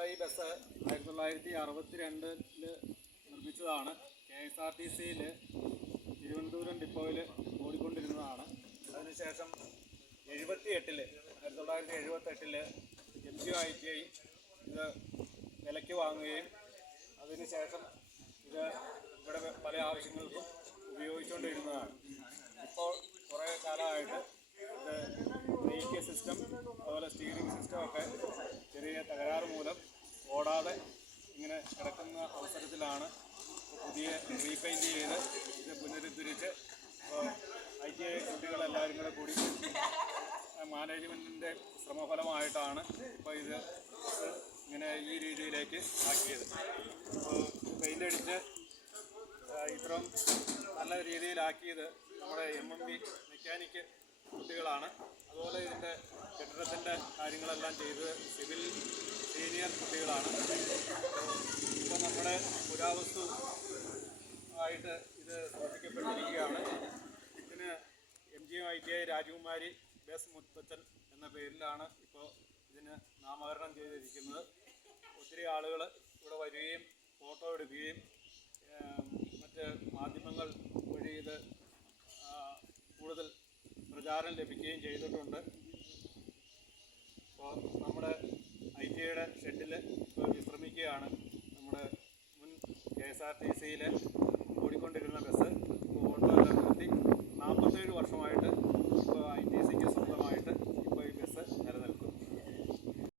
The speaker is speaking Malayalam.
നമ്മുടെ ഈ ബസ് 1962 നിർമ്മിച്ചതാണ്. KSRTCയിൽ തിരുവനന്തപുരം ഡിപ്പോയിൽ ഓടിക്കൊണ്ടിരുന്നതാണ്. അതിനുശേഷം 1978 MGITI ഇത് വിലയ്ക്ക് വാങ്ങുകയും അതിനുശേഷം ഇത് ഇവിടെ പല ആവശ്യങ്ങൾക്കും ഉപയോഗിച്ചുകൊണ്ടിരുന്നതാണ്. ഇപ്പോൾ കുറേ കാലമായിട്ട് ഇത് ബ്രേക്ക് സിസ്റ്റം അതുപോലെ സ്റ്റീറിംഗ് സിസ്റ്റമൊക്കെ ചെറിയ തകരാറ് മൂലം ഓടാതെ ഇങ്ങനെ കിടക്കുന്ന അവസരത്തിലാണ് പുതിയ റീപെയിൻറ്റ് ചെയ്ത് ഇത് പുനരുദ്ധരിച്ച് ITI കുട്ടികളെല്ലാവരും കൂടെ കൂടി മാനേജ്മെൻറ്റിൻ്റെ ശ്രമഫലമായിട്ടാണ് ഇപ്പോൾ ഇത് ഇങ്ങനെ ഈ രീതിയിലേക്ക് ആക്കിയത്. അപ്പോൾ പെയിൻ്റ് അടിച്ച് ഇത്രയും നല്ല രീതിയിലാക്കിയത് നമ്മുടെ MMB മെക്കാനിക്ക് കുട്ടികളാണ്. അതുപോലെ ഇതിൻ്റെ കെട്ടിടത്തിൻ്റെ കാര്യങ്ങളെല്ലാം ചെയ്തത് സിവിൽ സീനിയർ കുട്ടികളാണ്. ഇപ്പോൾ നമ്മുടെ പുരാവസ്തു ആയിട്ട് ഇത് സൂക്ഷിക്കപ്പെട്ടിരിക്കുകയാണ്. ഇതിന് MGITI രാജകുമാരി ബസ് മുത്തച്ഛൻ എന്ന പേരിലാണ് ഇപ്പോൾ ഇതിന് നാമകരണം ചെയ്തിരിക്കുന്നത്. ഒത്തിരി ആളുകൾ ഇവിടെ വരികയും ഫോട്ടോ എടുക്കുകയും മറ്റ് മാധ്യമങ്ങൾ വഴി ഇത് കൂടുതൽ പ്രചാരം ലഭിക്കുകയും ചെയ്തിട്ടുണ്ട്. അപ്പോൾ നമ്മുടെ ITIയുടെ ഷെഡിൽ ഇപ്പോൾ വിശ്രമിക്കുകയാണ്. നമ്മുടെ മുൻ KSRTCയിൽ ഓടിക്കൊണ്ടിരുന്ന ബസ് ഓട്ടോ എല്ലാം നിർത്തി 47 വർഷമായിട്ട് ഇപ്പോൾ ITCക്ക്